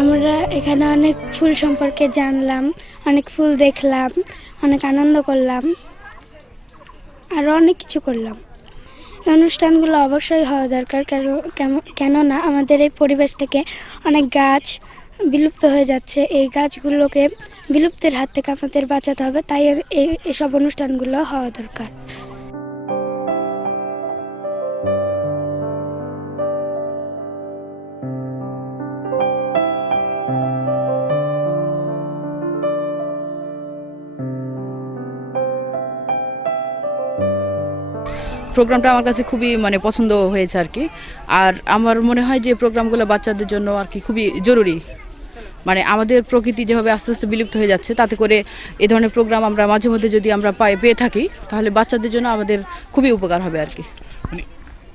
আমরা এখানে অনেক ফুল সম্পর্কে জানলাম, অনেক ফুল দেখলাম, অনেক আনন্দ করলাম, আরও অনেক কিছু করলাম। এই অনুষ্ঠানগুলো অবশ্যই হওয়া দরকার, কেননা আমাদের এই পরিবেশ থেকে অনেক গাছ বিলুপ্ত হয়ে যাচ্ছে। এই গাছগুলোকে বিলুপ্তির হাত থেকে আমাদের বাঁচাতে হবে, তাই এসব অনুষ্ঠানগুলো হওয়া দরকার। প্রোগ্রামটা আমার কাছে খুবই পছন্দ হয়েছে আর কি। আর আমার মনে হয় যে প্রোগ্রামগুলো বাচ্চাদের জন্য আর কি খুবই জরুরি। আমাদের প্রকৃতি যেভাবে আস্তে আস্তে বিলুপ্ত হয়ে যাচ্ছে, তাতে করে এই ধরনের প্রোগ্রাম আমরা মাঝে মধ্যে যদি আমরা পেয়ে থাকি, তাহলে বাচ্চাদের জন্য আমাদের খুবই উপকার হবে আর কি।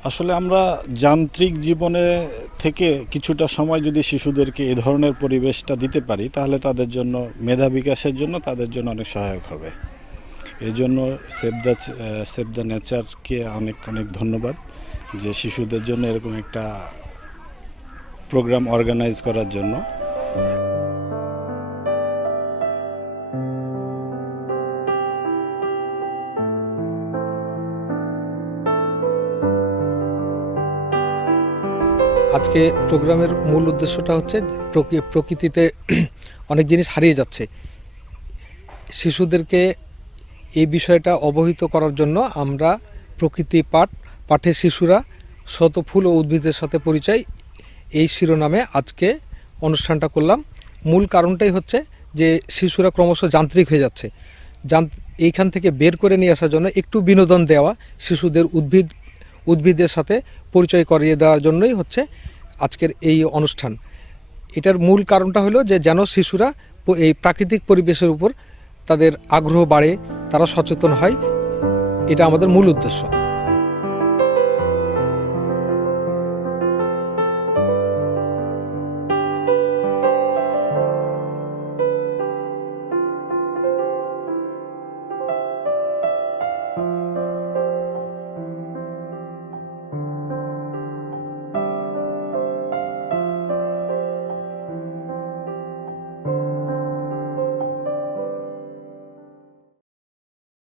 আসলে আমরা যান্ত্রিক জীবনে থেকে কিছুটা সময় যদি শিশুদেরকে এই ধরনের পরিবেশটা দিতে পারি, তাহলে তাদের জন্য মেধা বিকাশের জন্য তাদের জন্য অনেক সহায়ক হবে। এই জন্য সেভ দ্য নেচারকে অনেক অনেক ধন্যবাদ যে শিশুদের জন্য এরকম একটা প্রোগ্রাম অর্গানাইজ করার জন্য। আজকে প্রোগ্রামের মূল উদ্দেশ্যটা হচ্ছে প্রকৃতিতে অনেক জিনিস হারিয়ে যাচ্ছে। শিশুদেরকে এই বিষয়টা অবহিত করার জন্য আমরা প্রকৃতি পাঠে শিশুরা শত ফুল ও উদ্ভিদের সাথে পরিচয় এই শিরোনামে আজকে অনুষ্ঠানটা করলাম। মূল কারণটাই হচ্ছে যে শিশুরা ক্রমশ যান্ত্রিক হয়ে যাচ্ছে। এইখান থেকে বের করে নিয়ে আসার জন্য একটু বিনোদন দেওয়া, শিশুদের উদ্ভিদের সাথে পরিচয় করিয়ে দেওয়ার জন্যই হচ্ছে আজকের এই অনুষ্ঠান। এটার মূল কারণটা হলো যে যেন শিশুরা এই প্রাকৃতিক পরিবেশের উপর তাদের আগ্রহ বাড়ে, তারা সচেতন হয়, এটা আমাদের মূল উদ্দেশ্য।